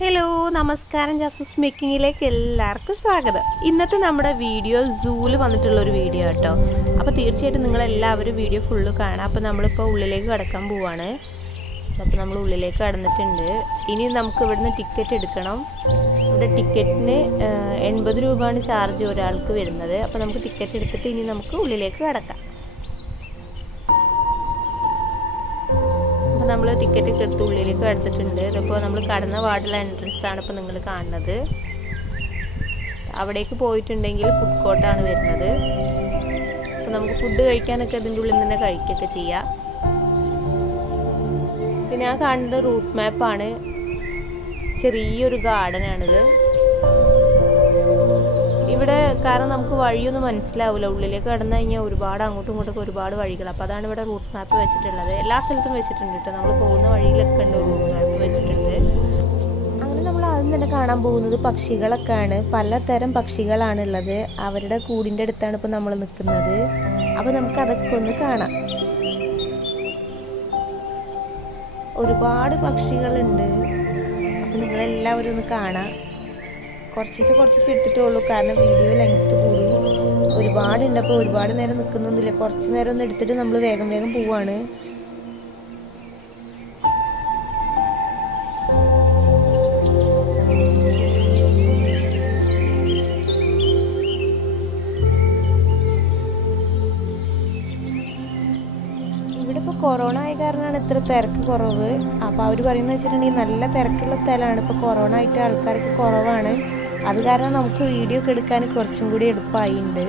Hello നമസ്കാരം. ജാസൂസ് മേക്കിങ്ങിലേക്ക് എല്ലാവർക്കും സ്വാഗതം. ഇന്നത്തെ നമ്മുടെ വീഡിയോ സൂവിൽ വന്നിട്ടുള്ളൊരു വീഡിയോ കേട്ടോ. അപ്പോൾ തീർച്ചയായിട്ടും നിങ്ങളെല്ലാവരും വീഡിയോ ഫുള്ള് കാണാം. അപ്പോൾ നമ്മളിപ്പോൾ ഉള്ളിലേക്ക് കടക്കാൻ പോവുകയാണ്. അപ്പോൾ നമ്മൾ ഉള്ളിലേക്ക് കടന്നിട്ടുണ്ട്. ഇനി നമുക്ക് ഇവിടുന്ന് ടിക്കറ്റ് എടുക്കണം. ഇവിടെ ടിക്കറ്റിന് 80 രൂപയാണ് ചാർജ് ഒരാൾക്ക് വരുന്നത്. അപ്പോൾ നമുക്ക് ടിക്കറ്റ് എടുത്തിട്ട് ഇനി നമുക്ക് ഉള്ളിലേക്ക് കടക്കാം. നമ്മൾ ടിക്കറ്റ് ഒക്കെ എടുത്ത് ഉള്ളിലേക്ക് എടുത്തിട്ടുണ്ട്. ഇതിപ്പോൾ നമ്മൾ കടന്ന വാർഡിലെ എൻട്രൻസ് ആണ് ഇപ്പോൾ നിങ്ങൾ കാണുന്നത്. അവിടേക്ക് പോയിട്ടുണ്ടെങ്കിൽ ഫുഡ് കോർട്ടാണ് വരുന്നത്. അപ്പോൾ നമുക്ക് ഫുഡ് കഴിക്കാനൊക്കെ ഇതിൻ്റെ ഉള്ളിൽ തന്നെ കഴിക്കുകയൊക്കെ ചെയ്യാം. പിന്നെ ഞാൻ കാണുന്നത് റൂട്ട് മാപ്പാണ്. ചെറിയൊരു ഗാർഡനാണിത്. ഇവിടെ കാരണം നമുക്ക് വഴിയൊന്നും മനസ്സിലാവില്ല. ഉള്ളിലേക്ക് കടന്നു കഴിഞ്ഞാൽ ഒരുപാട് അങ്ങോട്ടും ഇങ്ങോട്ടൊക്കെ ഒരുപാട് വഴികൾ. അപ്പോൾ അതാണ് ഇവിടെ റൂട്ട് മാപ്പ് വെച്ചിട്ടുള്ളത്. എല്ലാ സ്ഥലത്തും വെച്ചിട്ടുണ്ട് കേട്ടോ. നമ്മൾ പോകുന്ന വഴിയിലൊക്കെ ഉണ്ട് റൂട്ട് മാപ്പ് വെച്ചിട്ടുണ്ട്. അങ്ങനെ നമ്മൾ ആദ്യം തന്നെ കാണാൻ പോകുന്നത് പക്ഷികളൊക്കെയാണ്. പലതരം പക്ഷികളാണുള്ളത്. അവരുടെ കൂടിൻ്റെ അടുത്താണ് ഇപ്പോൾ നമ്മൾ നിൽക്കുന്നത്. അപ്പോൾ നമുക്ക് അതൊക്കെ ഒന്ന് കാണാം. ഒരുപാട് പക്ഷികളുണ്ട്. അപ്പോൾ നിങ്ങളെല്ലാവരും ഒന്ന് കാണാം. കുറച്ച് എടുത്തിട്ടുള്ളൂ, കാരണം വീഡിയോ ലെങ്ത്ത് കൂടി ഒരുപാടുണ്ട്. അപ്പോൾ ഒരുപാട് നേരം നിൽക്കുന്നൊന്നുമില്ല. കുറച്ച് നേരം ഒന്ന് എടുത്തിട്ട് നമ്മൾ വേഗം പോവാണ്. ഇവിടെ ഇപ്പോൾ കൊറോണ ആയ കാരണമാണ് ഇത്ര തിരക്ക് കുറവ്. അപ്പോൾ അവർ പറയുന്നത് വെച്ചിട്ടുണ്ടെങ്കിൽ നല്ല തിരക്കുള്ള സ്ഥലമാണ്. ഇപ്പോൾ കൊറോണ ആയിട്ട് ആൾക്കാർക്ക് കുറവാണ്. അത് കാരണം നമുക്ക് വീഡിയോ ഒക്കെ എടുക്കാൻ കുറച്ചും കൂടി എളുപ്പമായിട്ടുണ്ട്.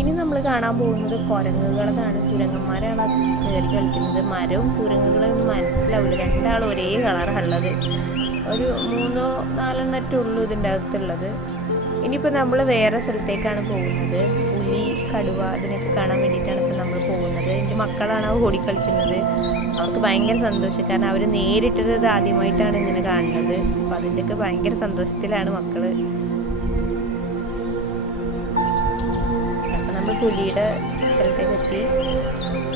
ഇനി നമ്മൾ കാണാൻ പോകുന്നത് കുരങ്ങുകളാണ്. കുരങ്ങന്മാരാണ് കയറി കളിക്കുന്നത്. മരവും കുരങ്ങുകളൊന്നും മനസ്സിലാവില്ല. രണ്ടാളും ഒരേ കളറുള്ളത്. ഒരു 3-4 ഉള്ളൂ ഇതിൻ്റെ അകത്തുള്ളത്. ഇനിയിപ്പോൾ നമ്മൾ വേറെ സ്ഥലത്തേക്കാണ് പോകുന്നത്. പുലി, കടുവ അതിനൊക്കെ കാണാൻ വേണ്ടിയിട്ടാണ് ഇപ്പോൾ നമ്മൾ പോകുന്നത്. എൻ്റെ മക്കളാണ് ഓടിക്കളിക്കുന്നത്. അവർക്ക് ഭയങ്കര സന്തോഷം. കാരണം അവർ നേരിട്ടത് ആദ്യമായിട്ടാണ് ഇങ്ങനെ കാണുന്നത്. അപ്പോൾ അതിൻ്റെയൊക്കെ ഭയങ്കര സന്തോഷത്തിലാണ് മക്കൾ. നമ്മൾ പുലിയുടെ സ്ഥലത്തേക്ക് എത്തി.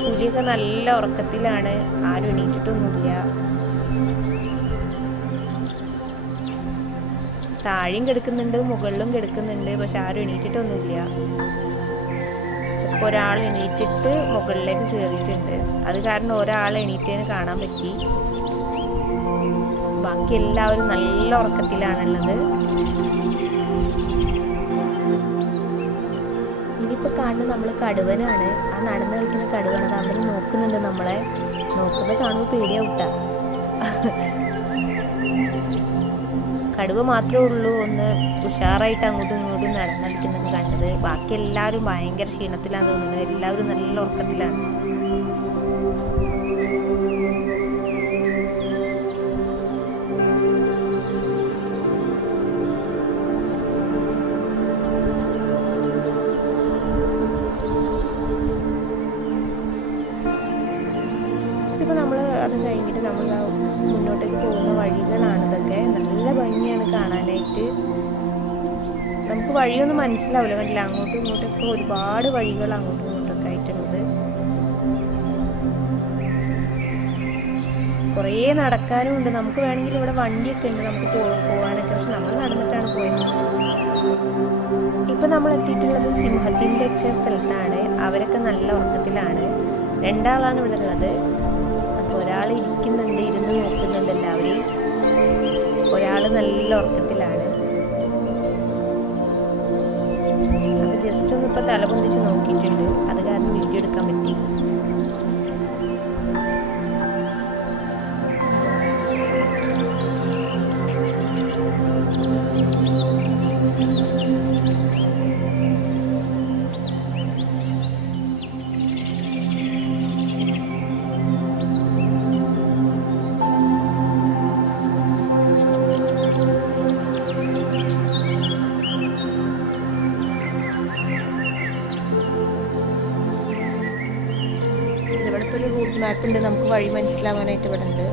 പുലിയൊക്കെ നല്ല ഉറക്കത്തിലാണ്. ആരും എണീറ്റിട്ടൊന്നുമില്ല. താഴെയും കിടക്കുന്നുണ്ട്, മുകളിലും കിടക്കുന്നുണ്ട്. പക്ഷെ ആരും എണീറ്റിട്ടൊന്നുമില്ല. ഇപ്പോൾ ഒരാൾ എണീറ്റിട്ട് മുകളിലേക്ക് കയറിയിട്ടുണ്ട്. അത് കാരണം ഒരാൾ എണീറ്റതിന് കാണാൻ പറ്റി. ബാക്കി എല്ലാവരും നല്ല ഉറക്കത്തിലാണുള്ളത്. ഇനിയിപ്പോൾ കാണുന്നത് നമ്മൾ കടുവനാണ്. ആ നടന്ന് കളിക്കുന്ന കടുവാണ്. അവർ നോക്കുന്നുണ്ട്, നമ്മളെ നോക്കുന്നത് കാണുമ്പോൾ പേടിയാവൂട്ടാ. കടുവ മാത്രമേ ഉള്ളൂ ഒന്ന് ഉഷാറായിട്ട് അങ്ങോട്ടും ഇങ്ങോട്ടും നടന്ന് കളിക്കുന്നത് കണ്ടത്. ബാക്കി എല്ലാവരും ഭയങ്കര ക്ഷീണത്തിലാണ് തോന്നുന്നത്. എല്ലാവരും നല്ല ഉറക്കത്തിലാണ്. ഇതിപ്പോൾ നമ്മൾ അത് കഴിഞ്ഞിട്ട് നമ്മൾ മുന്നോട്ടേക്ക് പോകുന്ന വഴികളാണ് ഇതൊക്കെ. നല്ല ഭംഗിയാണ് കാണാനായിട്ട്. നമുക്ക് വഴിയൊന്നും മനസ്സിലാവില്ല, കണ്ടില്ല, അങ്ങോട്ടും ഇങ്ങോട്ടൊക്കെ ഒരുപാട് വഴികൾ അങ്ങോട്ടും ഇങ്ങോട്ടൊക്കെ ആയിട്ടുള്ളത്. കുറേ നടക്കാനും ഉണ്ട്. നമുക്ക് വേണമെങ്കിൽ ഇവിടെ വണ്ടിയൊക്കെ ഉണ്ട് നമുക്ക് പോകാനൊക്കെ. പക്ഷെ നമ്മൾ നടന്നിട്ടാണ് പോയത്. ഇപ്പം നമ്മൾ എത്തിയിട്ടുള്ളത് സിംഹത്തിൻ്റെ ഒക്കെ സ്ഥലത്താണ്. അവരൊക്കെ നല്ല ഉറക്കത്തിലാണ്. രണ്ടാളാണ് ഇവിടെ ഉള്ളത്. അപ്പോൾ ഒരാൾ ഇരിക്കുന്നുണ്ട്, ഇരുന്ന് നോക്കുന്നുണ്ട് എല്ലാവരെയും. ഒരാൾ നല്ല ഉറക്കത്തിലാണ്. അപ്പോൾ ജസ്റ്റ് ഒന്ന് ഇപ്പോൾ തലപൊന്തിച്ച് നോക്കിയിട്ടുണ്ട്. അത് കാരണം വീഡിയോ എടുക്കാൻ പറ്റി. ഇവിടുത്തെ ഒരു റൂട്ട് മാപ്പ് ഉണ്ട്, നമുക്ക് വഴി മനസ്സിലാവാനായിട്ട് ഇവിടെ ഉണ്ട്.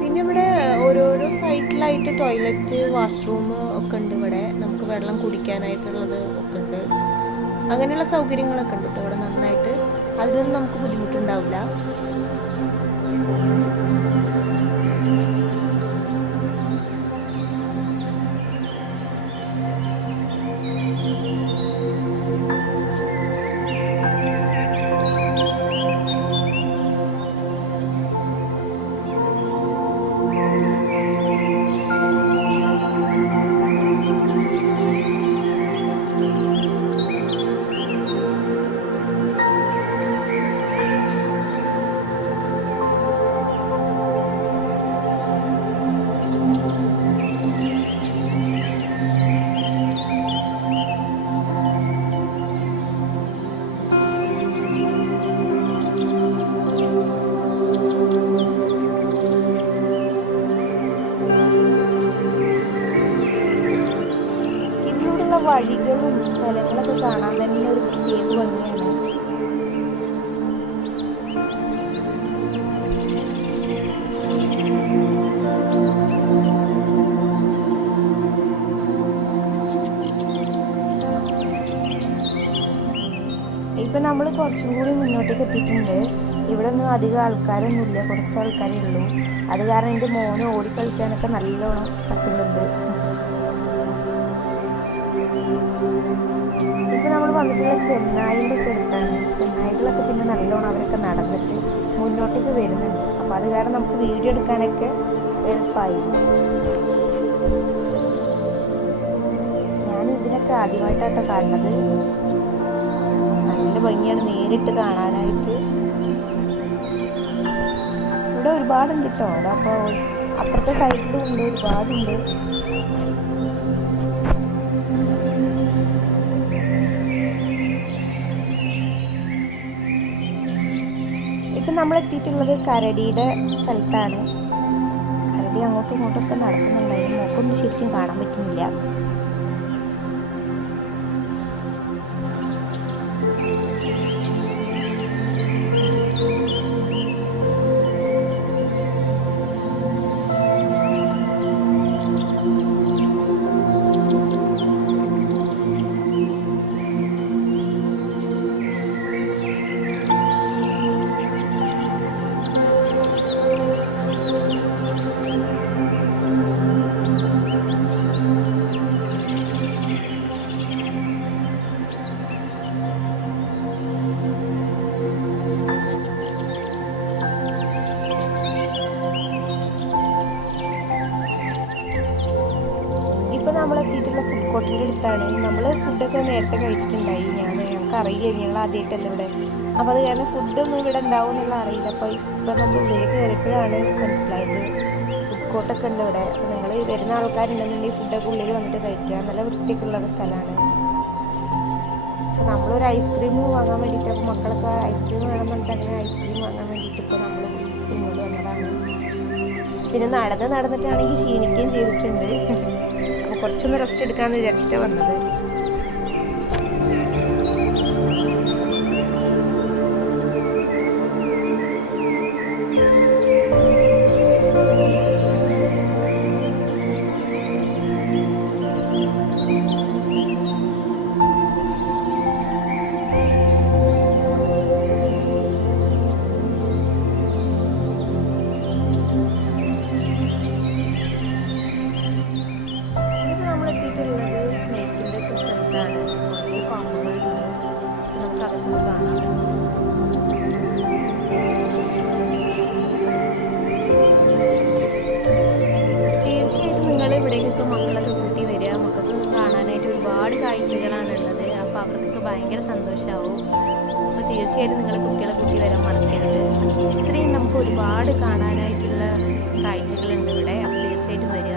പിന്നെ ഇവിടെ ഓരോരോ സൈറ്റിലായിട്ട് ടോയ്ലറ്റ്, വാഷ്റൂം ഒക്കെ ഉണ്ട്. ഇവിടെ നമുക്ക് വെള്ളം കുടിക്കാനായിട്ടുള്ളത് ഒക്കെ ഉണ്ട്. അങ്ങനെയുള്ള സൗകര്യങ്ങളൊക്കെ ഉണ്ട് ഇവിടെ നന്നായിട്ട്. അതിനൊന്നും നമുക്ക് ബുദ്ധിമുട്ടുണ്ടാവില്ല. വഴികളും സ്ഥലങ്ങളൊക്കെ കാണാൻ തന്നെ ഒരു പ്രത്യേക ഭംഗിയാണ്. ഇപ്പം നമ്മൾ കുറച്ചും കൂടി മുന്നോട്ടേക്ക് എത്തിയിട്ടുണ്ട്. ഇവിടെ ഒന്നും അധികം ആൾക്കാരൊന്നുമില്ല, കുറച്ച് ആൾക്കാരേ ഉള്ളൂ. അത് കാരണം എൻ്റെ മോന് ഓടിക്കളിക്കാനൊക്കെ നല്ലോണം പറ്റുന്നുണ്ട്. ഇപ്പം നമ്മൾ വന്നിട്ടുള്ള ചെന്നായിൻ്റെ ഒക്കെ അടുത്താണ്. ചെന്നായികളൊക്കെ പിന്നെ നല്ലോണം അവരൊക്കെ നടന്നിട്ട് മുന്നോട്ടേക്ക് വരുന്നുണ്ട്. അപ്പോൾ അത് കാരണം നമുക്ക് വീഡിയോ എടുക്കാനൊക്കെ എളുപ്പമായി. ഞാൻ ഇതിനൊക്കെ ആദ്യമായിട്ടാണ് കാണുന്നത്. നല്ല ഭംഗിയാണ് നേരിട്ട് കാണാനായിട്ട്. ഇവിടെ ഒരുപാടുണ്ട് കേട്ടോ. അവിടെ അപ്പോൾ അപ്പുറത്തെ സൈഡിലും ഉണ്ട്, ഒരുപാടുണ്ട്. ഇപ്പം നമ്മൾ എത്തിയിട്ടുള്ളത് കരടിയുടെ സ്ഥലത്താണ്. കരടി അങ്ങോട്ടും ഇങ്ങോട്ടൊക്കെ നടക്കുന്നുണ്ടായിരുന്നു. നോക്കൊന്നും ശരിക്കും കാണാൻ പറ്റുന്നില്ല. റിസോർട്ടിൻ്റെ അടുത്താണ്. നമ്മൾ ഫുഡൊക്കെ നേരത്തെ കഴിച്ചിട്ടുണ്ടായി. ഞങ്ങൾക്ക് അറിയില്ല, ഞങ്ങൾ ആദ്യമായിട്ടല്ല ഇവിടെ. അപ്പോൾ അത് കാരണം ഫുഡൊന്നും ഇവിടെ ഉണ്ടാവും എന്നുള്ള അറിയില്ല. അപ്പോൾ നമ്മൾ ഉള്ളിലേക്ക് കയറിയപ്പോഴാണ് മനസ്സിലായത് ഫുഡ് കോർട്ടൊക്കെ ഉണ്ട് ഇവിടെ. അപ്പോൾ നിങ്ങൾ വരുന്ന ആൾക്കാരുണ്ടെന്നുണ്ടെങ്കിൽ ഫുഡൊക്കെ ഉള്ളിൽ വന്നിട്ട് കഴിക്കുക. നല്ല വൃത്തിയൊക്കെ ഉള്ള സ്ഥലമാണ്. അപ്പോൾ നമ്മളൊരു ഐസ്ക്രീം വാങ്ങാൻ വേണ്ടിയിട്ട്, അപ്പോൾ മക്കളൊക്കെ ഐസ്ക്രീം വേണമെന്നുണ്ട്, അങ്ങനെ ഐസ്ക്രീം വാങ്ങാൻ വേണ്ടിയിട്ട് ഇപ്പോൾ നമ്മൾ ഇങ്ങോട്ട് വന്നതാണ്. പിന്നെ നടന്നിട്ടാണെങ്കിൽ ക്ഷീണിക്കുകയും ചെയ്തിട്ടുണ്ട്. അപ്പോൾ കുറച്ചൊന്ന് റെസ്റ്റ് എടുക്കാമെന്ന് വിചാരിച്ചിട്ടാണ് വന്നത്. തീർച്ചയായിട്ടും നിങ്ങൾ ഇവിടേക്കൊക്കെ മക്കളൊക്കെ കൂട്ടി വരിക. മക്കൾക്ക് കാണാനായിട്ട് ഒരുപാട് കാഴ്ചകളാണുള്ളത്. അപ്പോൾ അവർക്കൊക്കെ ഭയങ്കര സന്തോഷമാവും. അപ്പോൾ തീർച്ചയായിട്ടും നിങ്ങൾ കുട്ടികളെ കൂട്ടി വരാൻ മറക്കരുത്. ഇത്രയും നമുക്ക് ഒരുപാട് കാണാനായിട്ടുള്ള കാഴ്ചകളുണ്ട് ഇവിടെ. അപ്പോൾ തീർച്ചയായിട്ടും വരിക.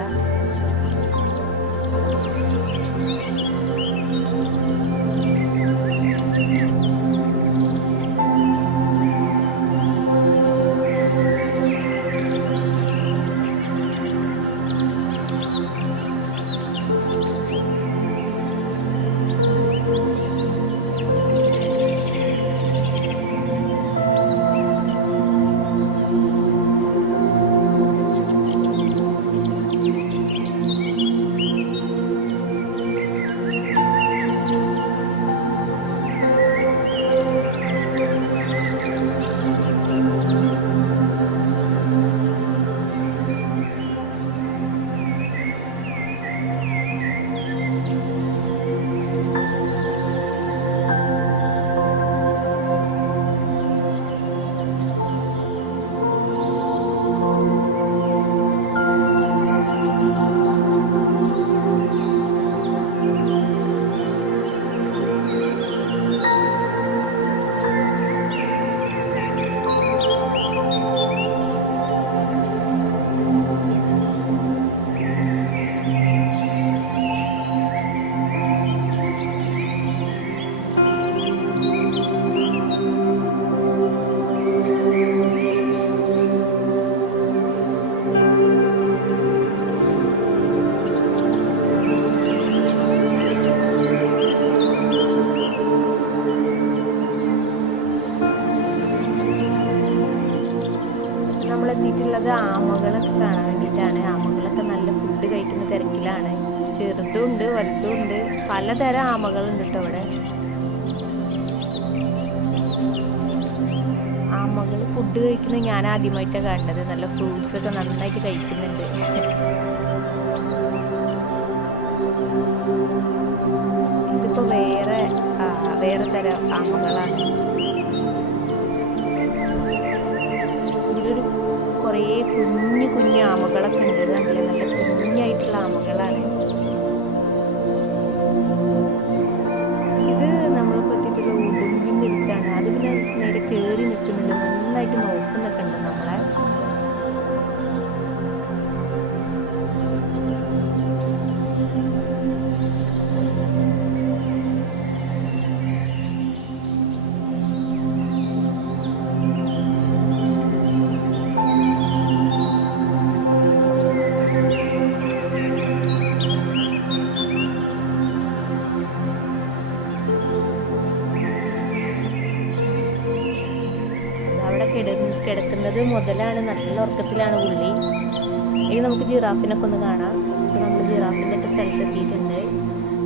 നമ്മളെത്തിയിട്ടുള്ളത് ആമകളൊക്കെ കാണാൻ വേണ്ടിയിട്ടാണ്. ആമകളൊക്കെ നല്ല ഫുഡ് കഴിക്കുന്ന തിരക്കിലാണ്. ചെറുതും ഉണ്ട്, വലുതും ഉണ്ട്, പലതരം ആമകളുണ്ട് കേട്ടോ ഇവിടെ. ആമകൾ ഫുഡ് കഴിക്കുന്നത് ഞാൻ ആദ്യമായിട്ടാണ് കണ്ടത്. നല്ല ഫ്രൂട്ട്സ് ഒക്കെ നന്നായിട്ട് കഴിക്കുന്നുണ്ട്. ഇതിപ്പോൾ വേറെ തരം ആമകളാണ്. ഇതിലൊരു കുറേ കുഞ്ഞു ആമകളൊക്കെ ഉണ്ട്. കണ്ടില്ലേ, നല്ല കുഞ്ഞായിട്ടുള്ള ആമകളാണ്. ഇത് നമ്മളെ പറ്റിയിട്ടുള്ള ഉടുമ്പിൻ്റെ അടുത്താണ്. അത് പിന്നെ നേരെ കയറി നിൽക്കുന്നുണ്ട്, നന്നായിട്ട് നോക്കുന്നൊക്കെ ഉണ്ട് നമ്മളെ. കിടക്കുന്നത് മുതലാണ്. നല്ല ഉറക്കത്തിലാണ് പുള്ളി. ഇനി നമുക്ക് ജിറാഫിനൊക്കെ ഒന്ന് കാണാം. അപ്പോൾ നമ്മൾ ജിറാഫിൻ്റെ ഒക്കെ സ്ഥലത്തെത്തിയിട്ടുണ്ട്.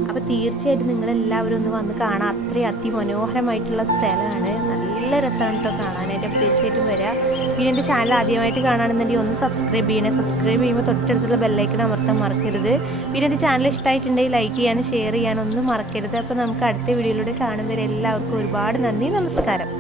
അപ്പോൾ തീർച്ചയായിട്ടും നിങ്ങളെല്ലാവരും ഒന്ന് വന്ന് കാണാം. അത്രയും അതിമനോഹരമായിട്ടുള്ള സ്ഥലമാണ്. നല്ല രസമാണ് കേട്ടോ കാണാനായിട്ട്. അപ്പോൾ തീർച്ചയായിട്ടും വരാം. പിന്നെ എൻ്റെ ചാനൽ ആദ്യമായിട്ട് കാണുകയാണെന്നുണ്ടെങ്കിൽ ഒന്ന് സബ്സ്ക്രൈബ് ചെയ്യണേ. സബ്സ്ക്രൈബ് ചെയ്യുമ്പോൾ തൊട്ടടുത്തുള്ള ബെല്ലൈക്കൺ അമർത്താൻ മറക്കരുത്. പിന്നെ എൻ്റെ ചാനൽ ഇഷ്ടമായിട്ടുണ്ടെങ്കിൽ ലൈക്ക് ചെയ്യാനും ഷെയർ ചെയ്യാനും ഒന്നും മറക്കരുത്. അപ്പോൾ നമുക്ക് അടുത്ത വീഡിയോയിലൂടെ കാണുന്നവരെ എല്ലാവർക്കും ഒരുപാട് നന്ദി, നമസ്കാരം.